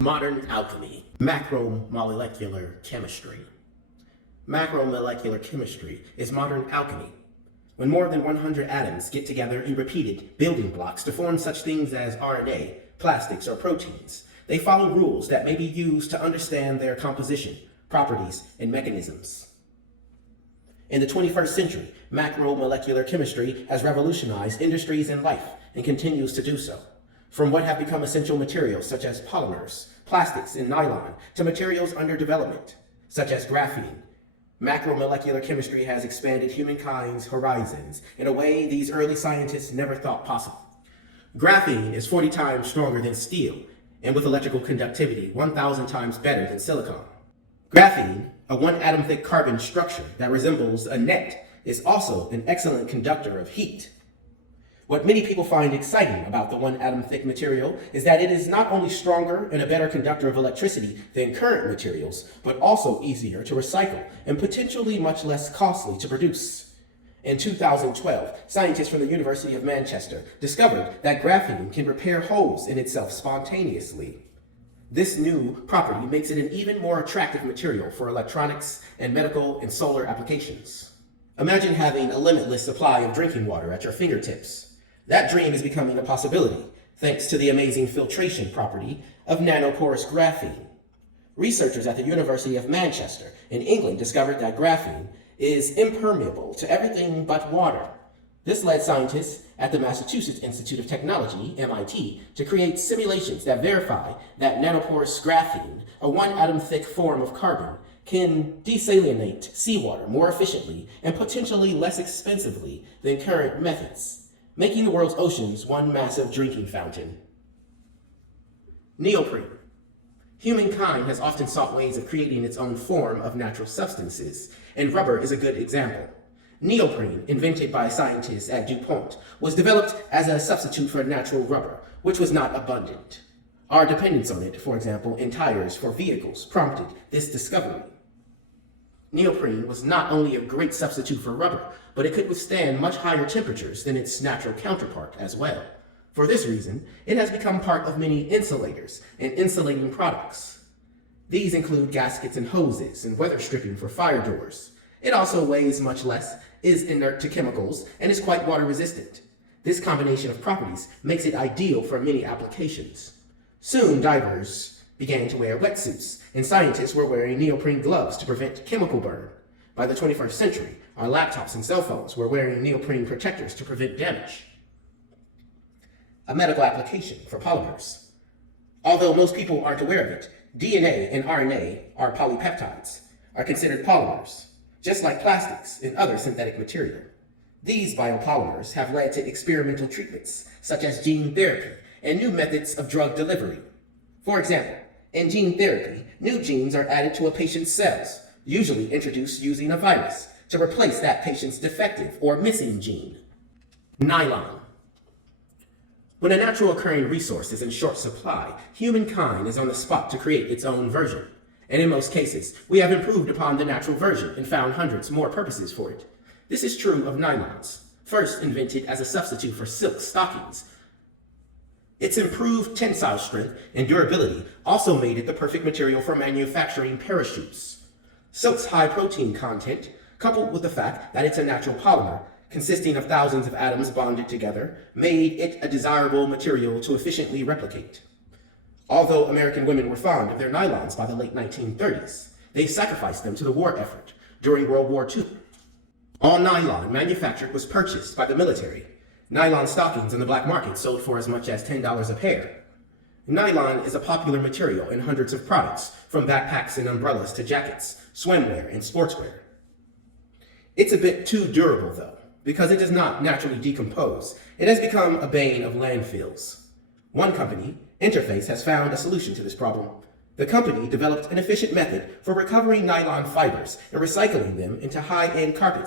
Modern alchemy, macromolecular chemistry. Macromolecular chemistry is modern alchemy. When more than 100 atoms get together in repeated building blocks to form such things as RNA, plastics, or proteins, they follow rules that may be used to understand their composition, properties, and mechanisms. In the 21st century, macromolecular chemistry has revolutionized industries and life and continues to do so. From what have become essential materials such as polymers, plastics, and nylon, to materials under development, such as graphene, macromolecular chemistry has expanded humankind's horizons in a way these early scientists never thought possible. Graphene is 40 times stronger than steel, and with electrical conductivity 1,000 times better than silicon. Graphene, a one-atom-thick carbon structure that resembles a net, is also an excellent conductor of heat. What many people find exciting about the one-atom-thick material is that it is not only stronger and a better conductor of electricity than current materials, but also easier to recycle and potentially much less costly to produce. In 2012, scientists from the University of Manchester discovered that graphene can repair holes in itself spontaneously. This new property makes it an even more attractive material for electronics and medical and solar applications. Imagine having a limitless supply of drinking water at your fingertips. That dream is becoming a possibility, thanks to the amazing filtration property of nanoporous graphene. Researchers at the University of Manchester in England discovered that graphene is impermeable to everything but water. This led scientists at the Massachusetts Institute of Technology, MIT, to create simulations that verify that nanoporous graphene, a one-atom-thick form of carbon, can desalinate seawater more efficiently and potentially less expensively than current methods, making the world's oceans one massive drinking fountain. Neoprene. Humankind has often sought ways of creating its own form of natural substances, and rubber is a good example. Neoprene, invented by scientists at DuPont, was developed as a substitute for natural rubber, which was not abundant. Our dependence on it, for example, in tires for vehicles, prompted this discovery. Neoprene was not only a great substitute for rubber, but it could withstand much higher temperatures than its natural counterpart as well. For this reason, it has become part of many insulators and insulating products. These include gaskets and hoses and weather stripping for fire doors. It also weighs much less, is inert to chemicals, and is quite water resistant. This combination of properties makes it ideal for many applications. Soon, divers began to wear wetsuits, and scientists were wearing neoprene gloves to prevent chemical burn. By the 21st century, our laptops and cell phones were wearing neoprene protectors to prevent damage. A medical application for polymers. Although most people aren't aware of it, DNA and RNA, are polypeptides, are considered polymers, just like plastics and other synthetic material. These biopolymers have led to experimental treatments, such as gene therapy and new methods of drug delivery. For example, in gene therapy, new genes are added to a patient's cells, usually introduced using a virus, to replace that patient's defective or missing gene. Nylon. When a natural occurring resource is in short supply, humankind is on the spot to create its own version. And in most cases, we have improved upon the natural version and found hundreds more purposes for it. This is true of nylons, first invented as a substitute for silk stockings. Its improved tensile strength and durability also made it the perfect material for manufacturing parachutes. Silk's high protein content, coupled with the fact that it's a natural polymer, consisting of thousands of atoms bonded together, made it a desirable material to efficiently replicate. Although American women were fond of their nylons by the late 1930s, they sacrificed them to the war effort during World War II. All nylon manufactured was purchased by the military. Nylon stockings in the black market sold for as much as $10 a pair. Nylon is a popular material in hundreds of products, from backpacks and umbrellas to jackets, swimwear, and sportswear. It's a bit too durable, though, because it does not naturally decompose. It has become a bane of landfills. One company, Interface, has found a solution to this problem. The company developed an efficient method for recovering nylon fibers and recycling them into high-end carpets